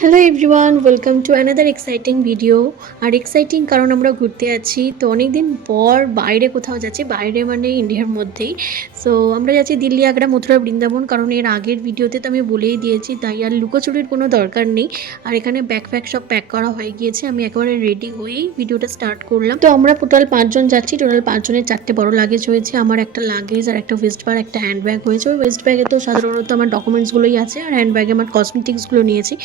Hello everyone, welcome to another exciting video. আর exciting কারণ আমরা ঘুরতে যাচ্ছি, তো অনেক দিন পর বাইরে কোথাও যাচ্ছি, বাইরে মানে ইন্ডিয়ার মধ্যেই। সো আমরা যাচ্ছি দিল্লি, আগ্রা, মথুরা, বৃন্দাবন। কারণ এর আগের ভিডিওতে তো আমি বলেই দিয়েছি, তাই আর লুকোচুরির কোনো দরকার নেই। আর এখানে ব্যাগ ফ্যাগ সব প্যাক করা হয়ে গিয়েছে, আমি একেবারে রেডি হয়েই ভিডিওটা স্টার্ট করলাম। তো আমরা টোটাল 5 জন যাচ্ছি, টোটাল 5 জনের 4টে বড় লাগেজ হয়েছে। আমার একটা লাগেজ আর একটা ওয়েস্ট বার, একটা হ্যান্ড ব্যাগ হয়েছে। ওই ওয়েস্ট ব্যাগে তো সাধারণত আমার ডকুমেন্টসগুলোই আছে, আর হ্যান্ড ব্যাগে আমার কসমেটিক্সগুলো নিয়েছি।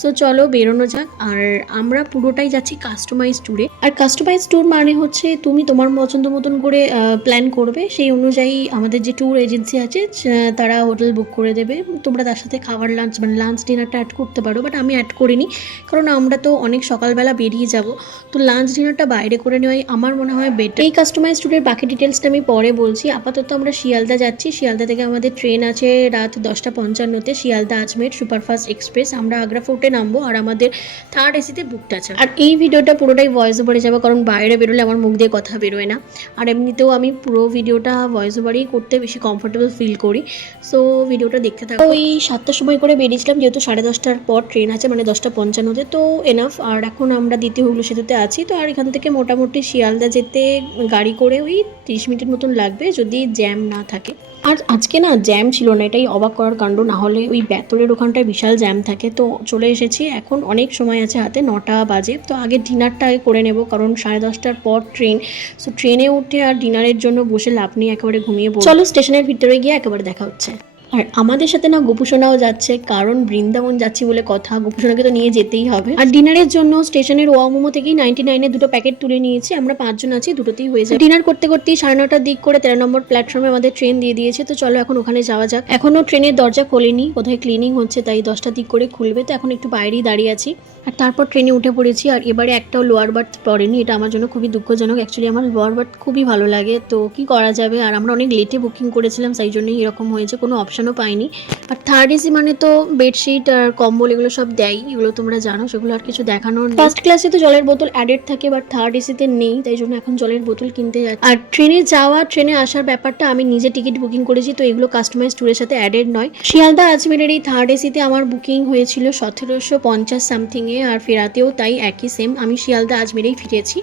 সো চলো বেরোনো যাক। আর আমরা পুরোটাই যাচ্ছি কাস্টমাইজ ট্যুরে। আর কাস্টমাইজ ট্যুর মানে হচ্ছে তুমি তোমার পছন্দ মতন করে প্ল্যান করবে, সেই অনুযায়ী আমাদের যে ট্যুর এজেন্সি আছে তারা হোটেল বুক করে দেবে। তোমরা তার সাথে খাবার লাঞ্চ মানে লাঞ্চ ডিনারটা অ্যাড করতে পারো, বাট আমি অ্যাড করিনি, কারণ আমরা তো অনেক সকালবেলা বেরিয়ে যাব। তো লাঞ্চ ডিনারটা বাইরে করে নেওয়াই আমার মনে হয় বেটার। এই কাস্টমাইজ ট্যুরের বাকি ডিটেলসটা আমি পরে বলছি। আপাতত আমরা শিয়ালদা যাচ্ছি। শিয়ালদা থেকে আমাদের ট্রেন আছে রাত 10:55-তে, শিয়ালদা আজমের সুপারফাস্ট এক্সপ্রেস। আমরা আগ্রা ফোর্টে নামবো, আর আমাদের থার্ড এসিতে বুকড আছে। আর এই ভিডিওটা পুরোটাই ভয়েস ওভারে যাবে, কারণ বাইরে বেরোলে আমার মুখ দিয়ে কথা বেরোয় না। আর এমনিতেও আমি পুরো ভিডিওটা ভয়েস ওভারেই করতে বেশি কমফোর্টেবল ফিল করি। সো ভিডিওটা দেখতে থাকো। ওই 7টার সময় করে বেরিয়েছিলাম, যেহেতু 10:30টার পর ট্রেন আছে, মানে 10:55-তে, তো এনাফ। আর এখন আমরা দ্বিতীয় হুগলি সেতুতে আছি। তো আর এখান থেকে মোটামুটি শিয়ালদা যেতে গাড়ি করে ওই 30 মিনিটের মতন লাগবে, যদি জ্যাম না থাকে। আর আজকে না জ্যাম ছিল না, এটাই অবাক করার কাণ্ড। না হলে ওই ব্যাতরের ওখানটায় বিশাল জ্যাম থাকে। তো চলে এসেছি, এখন অনেক সময় আছে হাতে, 9টা বাজে। তো আগে ডিনারটা আগে করে নেব, কারণ 10:30টার পর ট্রেন। সো ট্রেনে উঠে আর ডিনারের জন্য বসে লাভ নেই, একেবারে ঘুমিয়ে পড়ব। চলো স্টেশনের ভিতরে গিয়ে একেবারে দেখা হচ্ছে। আর আমাদের সাথে না গোপুসোনাও যাচ্ছে, কারণ বৃন্দাবন যাচ্ছি বলে কথা, গোপুসোনাকে তো নিয়ে যেতেই হবে। আর ডিনারের জন্য স্টেশনের ওয়ামোমো থেকেই 99-এর দুটো প্যাকেট তুলে নিয়েছি। আমরা 5 জন আছি, দুটোতেই হয়ে যায়। ডিনার করতে করতেই 9:30টার দিক করে 13 নম্বর প্ল্যাটফর্মে আমাদের ট্রেন দিয়ে দিয়েছে। তো চলো এখন ওখানে যাওয়া যাক। এখনো ট্রেনের দরজা খোলেনি, কোথায় ক্লিনিং হচ্ছে, তাই 10টার দিক করে খুলবে। তো এখন একটু বাইরেই দাঁড়িয়ে আছি। আর তারপর ট্রেনে উঠে পড়েছি। আর এবারে একটাও লোয়ার বার্থ পড়েনি, এটা আমার জন্য খুবই দুঃখজনক। অ্যাকচুয়ালি আমার লোয়ার বার্থ খুবই ভালো লাগে, তো কি করা যাবে। আর আমরা অনেক লেটে বুকিং করেছিলাম, সেই জন্যই এরকম হয়েছে, কোনো অপশানও পাইনি। আর থার্ড এসি মানে তো বেডশিট আর কম্বল এগুলো সব দেয়, এগুলো তোমরা জানো, সেগুলো আর কিছু দেখানোর নেই। ফার্স্ট ক্লাসে তো জলের বোতল অ্যাডেড থাকে, বাট থার্ড এসিতে নেই, তাই জন্য এখন জলের বোতল কিনতে যাচ্ছি। আর ট্রেনে যাওয়া ট্রেনে আসার ব্যাপারটা আমি নিজে টিকিট বুকিং করেছি, তো এগুলো কাস্টমাইজ ট্যুরের সাথে অ্যাডেড নয়। শিয়ালদা আজমেরের এই থার্ড এসিতে আমার বুকিং হয়েছিল 1750 সামথিংয়ে, আর ফেরাতেও তাই একই সেম, আমি শিয়ালদা আজমেরেই ফিরেছি।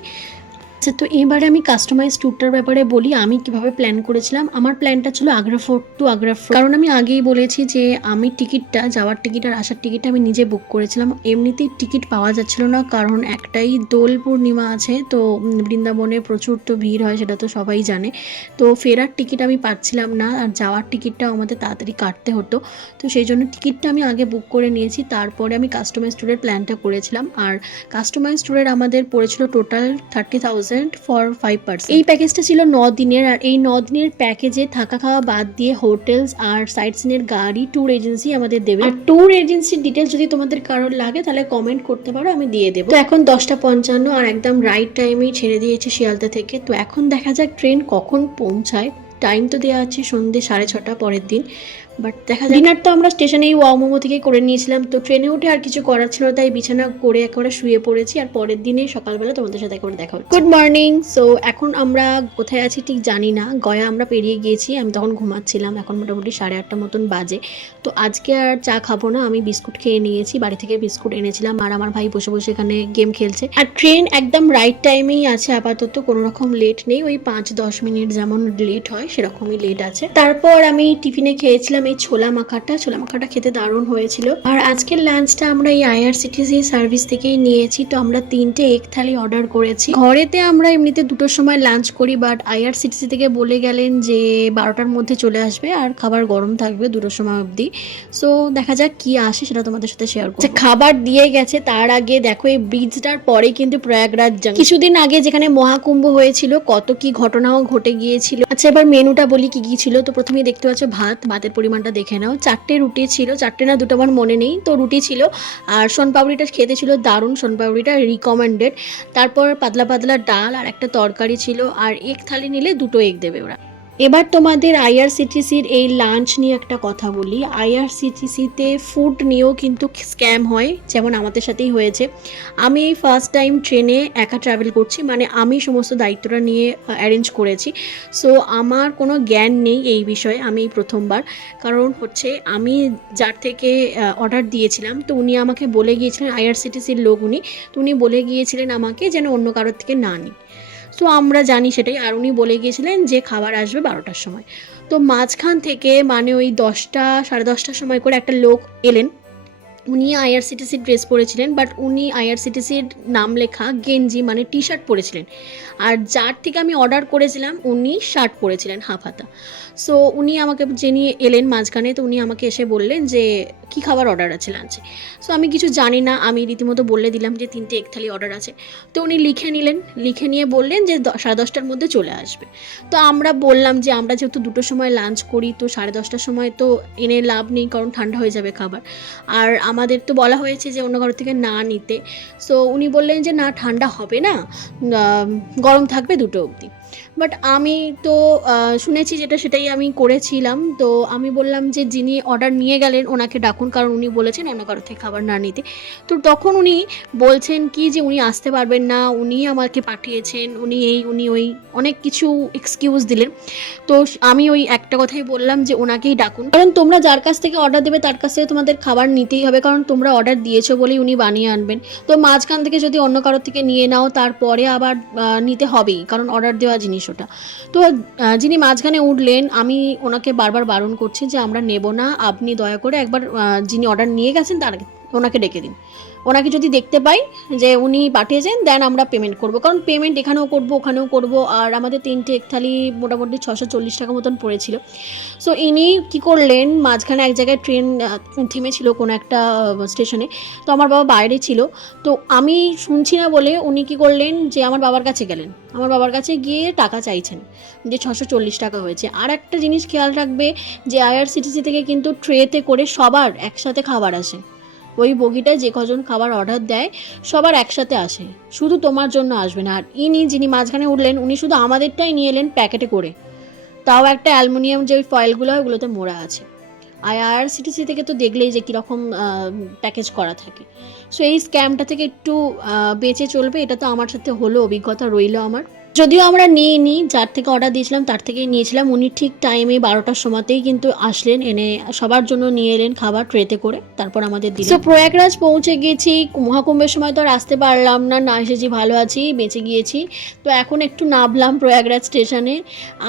আচ্ছা, তো এবারে আমি কাস্টমাইজ ট্যুরটার ব্যাপারে বলি আমি কিভাবে প্ল্যান করেছিলাম। আমার প্ল্যানটা ছিল Agra fort to Agra fort, কারণ আমি আগেই বলেছি যে আমি টিকিটটা, যাওয়ার টিকিট আর আসার টিকিটটা আমি নিজে বুক করেছিলাম। এমনিতেই টিকিট পাওয়া যাচ্ছিল না, কারণ একটাই দোল পূর্ণিমা আছে, তো বৃন্দাবনে প্রচুর তো ভিড় হয়, সেটা তো সবাই জানে। তো ফেরার টিকিট আমি পাচ্ছিলাম না, আর যাওয়ার টিকিটটাও আমাদের তাড়াতাড়ি কাটতে হতো। তো সেই জন্য টিকিটটা আমি আগে বুক করে নিয়েছি, তারপরে আমি কাস্টমাইজ ট্যুরের প্ল্যানটা করেছিলাম। আর কাস্টমাইজ ট্যুরের আমাদের পড়েছিল টোটাল 30,000 ফর 5 পার্সন। এই প্যাকেজটা ছিল 9 দিনের, আর এই 9 দিনের প্যাকেজে থাকা খাওয়া বাদ দিয়ে হোটেলস আর সাইট সিনের গাড়ি ট্যুর এজেন্সি আমাদের দেবে। আর ট্যুর এজেন্সির ডিটেলস যদি তোমাদের কারোর লাগে তাহলে কমেন্ট করতে পারো, আমি দিয়ে দেবো। তো এখন 10:55, আর একদম রাইট টাইমেই ছেড়ে দিয়েছে শিয়ালদা থেকে। তো এখন দেখা যাক ট্রেন কখন পৌঁছায়। টাইম তো দেওয়া আছে সন্ধ্যে 6:30 পরের দিন, বাট দেখা যায়। ডিনার তো আমরা স্টেশনেই ওয়ামোমো থেকে করে নিয়েছিলাম। তো ট্রেনে উঠে আর কিছু করার ছিল, তাই বিছানা করে একেবারে শুয়ে পড়েছি। আর পরের দিনে সকালবেলা তোমাদের সাথে একেবারে দেখা হচ্ছে। Good morning. সো এখন আমরা কোথায় আছি ঠিক জানি না, গয়া আমরা পেরিয়ে গিয়েছি, আমি তখন ঘুমাচ্ছিলাম। এখন মোটামুটি 8:30 মতন বাজে। তো আজকে আর চা খাবো না, আমি বিস্কুট খেয়ে নিয়েছি, বাড়ি থেকে বিস্কুট এনেছিলাম। আর আমার ভাই বসে বসে এখানে গেম খেলছে। আর ট্রেন একদম রাইট টাইমেই আছে আপাতত, কোনো রকম লেট নেই। ওই 5-10 মিনিট যেমন লেট হয় সেরকমই লেট আছে। তারপর আমি টিফিনে খেয়েছিলাম এই ছোলা মাখাটা খেতে দারুণ হয়েছিল। আর আজকের লাঞ্চটা আমরা এই IRCTC সার্ভিস থেকেই নিয়েছি। তো আমরা 3টে এগ থালি অর্ডার করেছি। ঘরেতে আমরা এমনিতে 2টোর সময় লাঞ্চ করি, বাট IRCTC থেকে বলে গেলেন যে 12টার মধ্যে চলে আসবে, আর খাবার গরম থাকবে 2টোর সময় অবধি। সো দেখা যাক কি আসে, সেটা তোমাদের সাথে শেয়ার করব। খাবার দিয়ে গেছে, তার আগে দেখো এই ব্রিজটার পরে কিন্তু প্রয়াগরাজ জংশন। কিছুদিন আগে যেখানে মহাকুম্ভ হয়েছিল, কত কি ঘটনাও ঘটে গিয়েছিল। আচ্ছা, এবার মেনুটা বলি কি কি ছিল। তো প্রথমেই দেখতে পাচ্ছ ভাতের পরিমাণটা দেখে নাও। 4টে রুটি ছিল, 4টে না 2টো আমার মনে নেই। তো রুটি ছিল, আর সোনপাপড়িটা খেতে ছিল দারুণ, সোনপাপড়িটা রিকমেন্ডেড। তারপর পাতলা পাতলা ডাল আর একটা তরকারি ছিল, আর এগ থালি নিলে 2টো এগ দেবে ওরা। এবার তোমাদের আইআরসিটিসির এই লাঞ্চ নিয়ে একটা কথা বলি। আইআরসিটিসিতে ফুড নিয়েও কিন্তু স্ক্যাম হয়, যেমন আমাদের সাথেই হয়েছে। আমি এই ফার্স্ট টাইম ট্রেনে একা ট্রাভেল করছি, মানে আমি সমস্ত দায়িত্বটা নিয়ে অ্যারেঞ্জ করেছি। সো আমার কোনো জ্ঞান নেই এই বিষয়ে, আমি এই প্রথমবার। কারণ হচ্ছে আমি যার থেকে অর্ডার দিয়েছিলাম, তো উনি আমাকে বলে গিয়েছিলেন, আইআরসিটিসির লোক উনি, তো উনি বলে গিয়েছিলেন আমাকে যেন অন্য কারোর থেকে না নিই। সো আমরা জানি সেটাই, আর উনি বলে গিয়েছিলেন যে খাবার আসবে 12টার সময়। তো মাঝখান থেকে মানে ওই 10টা 10:30টার সময় করে একটা লোক এলেন। উনি আইআরসিটিসির ড্রেস পরেছিলেন, বাট উনি আইআরসিটিসির নাম লেখা গেঞ্জি মানে টি শার্ট পরেছিলেন। আর যার থেকে আমি অর্ডার করেছিলাম উনি শার্ট পরেছিলেন হাফ হাতা। সো উনি আমাকে যিনি এলেন মাঝখানে, তো উনি আমাকে এসে বললেন যে কী খাবার অর্ডার আছে লাঞ্চে। সো আমি কিছু জানি না, আমি রীতিমতো বলে দিলাম যে 3টে এগ থালি অর্ডার আছে। তো উনি লিখে নিলেন, লিখে নিয়ে বললেন যে 10:30টার মধ্যে চলে আসবে। তো আমরা বললাম যে আমরা যেহেতু 2টোর সময় লাঞ্চ করি, তো 10:30টার সময় তো এনে লাভ নেই, কারণ ঠান্ডা হয়ে যাবে খাবার। আর আমাদের তো বলা হয়েছে যে অন্য কারোর থেকে না নিতে। সো উনি বললেন যে না, ঠান্ডা হবে না, গরম থাকবে 2টো অবধি। বাট আমি তো শুনেছি যেটা, সেটাই আমি করেছিলাম। তো আমি বললাম যে যিনি অর্ডার নিয়ে গেলেন ওনাকে ডাকুন, কারণ উনি বলেছেন অন্য কারোর থেকে খাবার না নিতে। তো তখন উনি বলছেন কি যে উনি আসতে পারবেন না, উনি আমাকে পাঠিয়েছেন, উনি এই উনি ওই অনেক কিছু এক্সকিউজ দিলেন। তো আমি ওই একটা কথাই বললাম যে ওনাকেই ডাকুন, কারণ তোমরা যার কাছ থেকে অর্ডার দেবে তার কাছ থেকে তোমাদের খাবার নিতেই হবে, কারণ তোমরা অর্ডার দিয়েছো বলেই উনি বানিয়ে আনবেন। তো মাঝখান থেকে যদি অন্য কারোর থেকে নিয়ে নাও, তারপরে আবার নিতে হবেই, কারণ অর্ডার দেওয়া জিনিস ওটা। তো যিনি মাঝখানে উঠলেন, আমি ওনাকে বারবার বারণ করছি যে আমরা নেব না, আপনি দয়া করে একবার যিনি অর্ডার নিয়ে গেছেন তার ওনাকে ডেকে দিন। ওনাকে যদি দেখতে পাই যে উনি পাঠিয়েছেন, দেন আমরা পেমেন্ট করব, কারণ পেমেন্ট এখানেও করব ওখানেও করব। আর আমাদের 3টে এক থালি মোটামুটি 640 টাকা মতন পড়েছিল। সো ইনি কী করলেন, মাঝখানে এক জায়গায় ট্রেন থেমেছিল কোনো একটা স্টেশনে। তো আমার বাবা বাইরে ছিল, তো আমি শুনছি না বলে উনি কী করলেন যে আমার বাবার কাছে গেলেন, আমার বাবার কাছে গিয়ে টাকা চাইছেন যে 640 টাকা হয়েছে। আর একটা জিনিস খেয়াল রাখবে যে আইআরসিটিসি থেকে কিন্তু ট্রেতে করে সবার একসাথে খাবার আসে। ওই বগিটায় যে কজন খাবার অর্ডার দেয় সবার একসাথে আসে, শুধু তোমার জন্য আসবে না। আর ইনি যিনি মাঝখানে উঠলেন, উনি শুধু আমাদেরটাই নিয়ে এলেন প্যাকেটে করে, তাও একটা অ্যালুমিনিয়াম যে ফয়েলগুলো হয় ওগুলোতে মোড়া আছে। আর আইআরসিটিসি থেকে তো দেখলেই যে কীরকম প্যাকেজ করা থাকে। সো এই স্ক্যামটা থেকে একটু বেঁচে চলবে, এটা তো আমার সাথে হলো, অভিজ্ঞতা রইলো আমার। যদিও আমরা নিইনি, যার থেকে অর্ডার দিয়েছিলাম তার থেকেই নিয়েছিলাম। উনি ঠিক টাইমে 12টার সময়তেই কিন্তু আসলেন, এনে সবার জন্য নিয়ে এলেন খাবার ট্রেতে করে, তারপর আমাদের দিলেন। সো প্রয়াগরাজ পৌঁছে গেছি, মহাকুম্ভের সময় তো আর আসতে পারলাম না, না এসেছি ভালো আছি, বেঁচে গিয়েছি। তো এখন একটু নামলাম প্রয়াগরাজ স্টেশনে।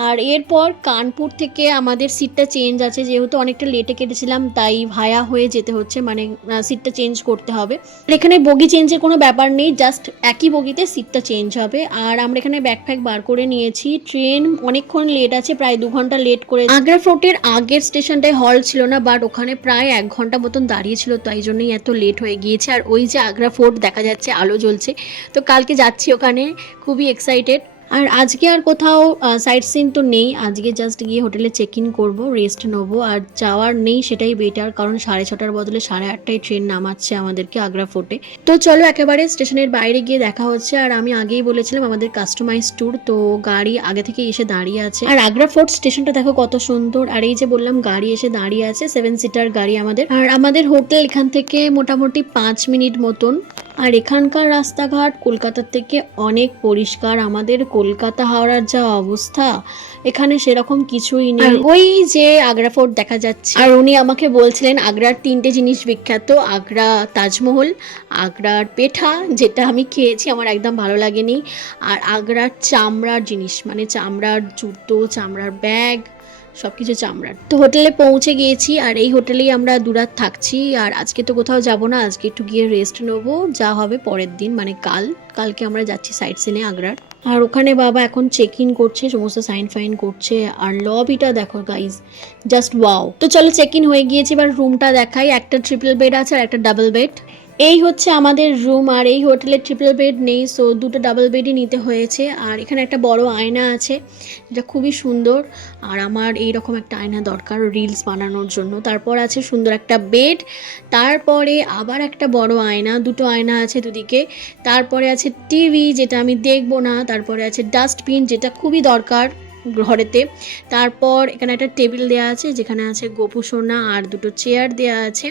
আর এরপর কানপুর থেকে আমাদের সিটটা চেঞ্জ আছে, যেহেতু অনেকটা লেটে কেটেছিলাম তাই ভায়া হয়ে যেতে হচ্ছে, মানে সিটটা চেঞ্জ করতে হবে। এখানে বগি চেঞ্জের কোনো ব্যাপার নেই, জাস্ট একই বগিতে সিটটা চেঞ্জ হবে। আর আমরা এখানে ব্যাকপ্যাক বার করে নিয়েছি। ট্রেন অনেকক্ষণ লেট আছে, প্রায় 2 ঘন্টা লেট করে। আগ্রা ফোর্টের আগের স্টেশনটায় হল ছিল না, বাট ওখানে প্রায় 1 ঘন্টা মতন দাঁড়িয়েছিল, তাই জন্যই এত লেট হয়ে গিয়েছে। আর ওই যে আগ্রা ফোর্ট দেখা যাচ্ছে, আলো জ্বলছে, তো কালকে যাচ্ছি ওখানে, খুবই এক্সাইটেড। আর আজকে আর কোথাও সাইট সিন তো নেই, আজকে জাস্ট গিয়ে হোটেলে চেক ইন করবো, রেস্ট নেবো। আর যাওয়ার নেই সেটাই বেটার, কারণ 6:30টার বদলে 8:30টায় ট্রেন নামাচ্ছে আমাদেরকে আগ্রা ফোর্টে। তো চলো একেবারে স্টেশনের বাইরে গিয়ে দেখা হচ্ছে। আর আমি আগেই বলেছিলাম আমাদের কাস্টমাইজ ট্যুর, তো গাড়ি আগে থেকেই এসে দাঁড়িয়ে আছে। আর আগ্রা ফোর্ট স্টেশনটা দেখো কত সুন্দর। আর এই যে বললাম গাড়ি এসে দাঁড়িয়ে আছে, 7 সিটার গাড়ি আমাদের। আর আমাদের হোটেল এখান থেকে মোটামুটি 5 মিনিট মতন। আর এখানকার রাস্তাঘাট কলকাতার থেকে অনেক পরিষ্কার। আমাদের কলকাতা হাওড়ার যা অবস্থা, এখানে সেরকম কিছুই নেই। ওই যে আগ্রা ফোর্ট দেখা যাচ্ছে। আর উনি আমাকে বলছিলেন আগ্রার 3টে জিনিস বিখ্যাত, আগ্রা তাজমহল, আগ্রার পেঠা যেটা আমি খেয়েছি আমার একদম ভালো লাগেনি, আর আগ্রার চামড়ার জিনিস, মানে চামড়ার জুতো, চামড়ার ব্যাগ, সব কিছু চামড়ার। তো হোটেলে পৌঁছে গিয়েছি, আর এই হোটেলেই আমরা 2 রাত থাকছি। আর আজকে তো কোথাও যাব না, আজকে একটু গিয়ে রেস্ট নেবো, যা হবে পরের দিন, মানে কালকে আমরা যাচ্ছি সাইট সিনে আগ্রার। আর ওখানে বাবা এখন চেক ইন করছে, সমস্ত সাইন ফাইন করছে। আর লবিটা দেখো গাইজ, জাস্ট ওয়াও। তো চলো চেক ইন হয়ে গিয়েছি, এবার রুমটা দেখাই। একটা ট্রিপল বেড আছে আর একটা ডাবল বেড। এই হচ্ছে আমাদের রুম। আর এই হোটেলে ট্রিপল বেড নেই, সো 2টো ডাবল বেডই নিতে হয়েছে। আর এখানে একটা বড় আয়না আছে, যেটা খুবই সুন্দর। আর আমার এইরকম একটা আয়না দরকার রিলস বানানোর জন্য। তারপর আছে সুন্দর একটা বেড, তারপরে আবার একটা বড় আয়না, 2টো আয়না আছে দুদিকে। তারপরে আছে টিভি, যেটা আমি দেখবো না। তারপরে আছে ডাস্টবিন, যেটা খুবই দরকার। ঘরেতে। তারপর এখানে একটা টেবিল দেওয়া আছে যেখানে আছে গোপু সোনা আর দুটো চেয়ার দেওয়া আছে।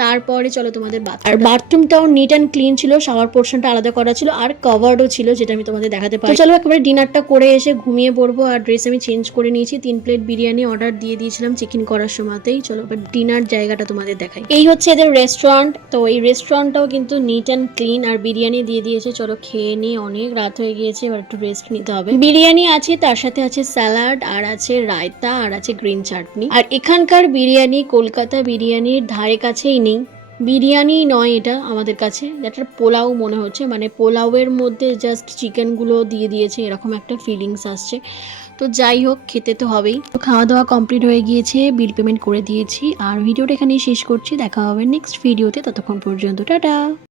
তারপরে চলো তোমাদের আর বাথরুমটাও নিট অ্যান্ড ক্লিন ছিল, শাওয়ার পোর্শনটা আলাদা করা ছিল আর কভার্ডও ছিল, যেটা আমি তোমাদের দেখাতে পারি। চলো একেবারে ডিনারটা করে এসে ঘুমিয়ে পড়বো। আর ড্রেস আমি চেঞ্জ করে নিয়েছি, 3 প্লেট বিরিয়ানি অর্ডার দিয়ে দিয়েছিলাম চেক ইন করার সময়তেই। চলো এবার ডিনার জায়গাটা তোমাদের দেখাই। এই হচ্ছে এদের রেস্টুরেন্ট। তো এই রেস্টুরেন্টটাও কিন্তু নিট অ্যান্ড ক্লিন আর বিরিয়ানি দিয়ে দিয়েছে। চলো খেয়ে নিয়ে, অনেক রাত হয়ে গিয়েছে, এবার একটু রেস্ট নিতে হবে। বিরিয়ানি আছে, তার সাথে আছে স্যালাড আর আছে রায়তা আর আছে গ্রিন চাটনি। আর এখানকার বিরিয়ানি কলকাতা বিরিয়ানির ধারে কাছেই নেই। বিরিয়ানি নয় এটা আমাদের কাছে, একটা পোলাও মনে হচ্ছে, মানে পোলাওয়ের মধ্যে জাস্ট চিকেনগুলো দিয়ে দিয়েছে, এরকম একটা ফিলিংস আসছে। তো যাই হোক, খেতে তো হবেই। তো খাওয়া দাওয়া কমপ্লিট হয়ে গিয়েছে, বিল পেমেন্ট করে দিয়েছি আর ভিডিওটা এখানেই শেষ করছি। দেখা হবে নেক্সট ভিডিওতে, ততক্ষণ পর্যন্ত টাটা।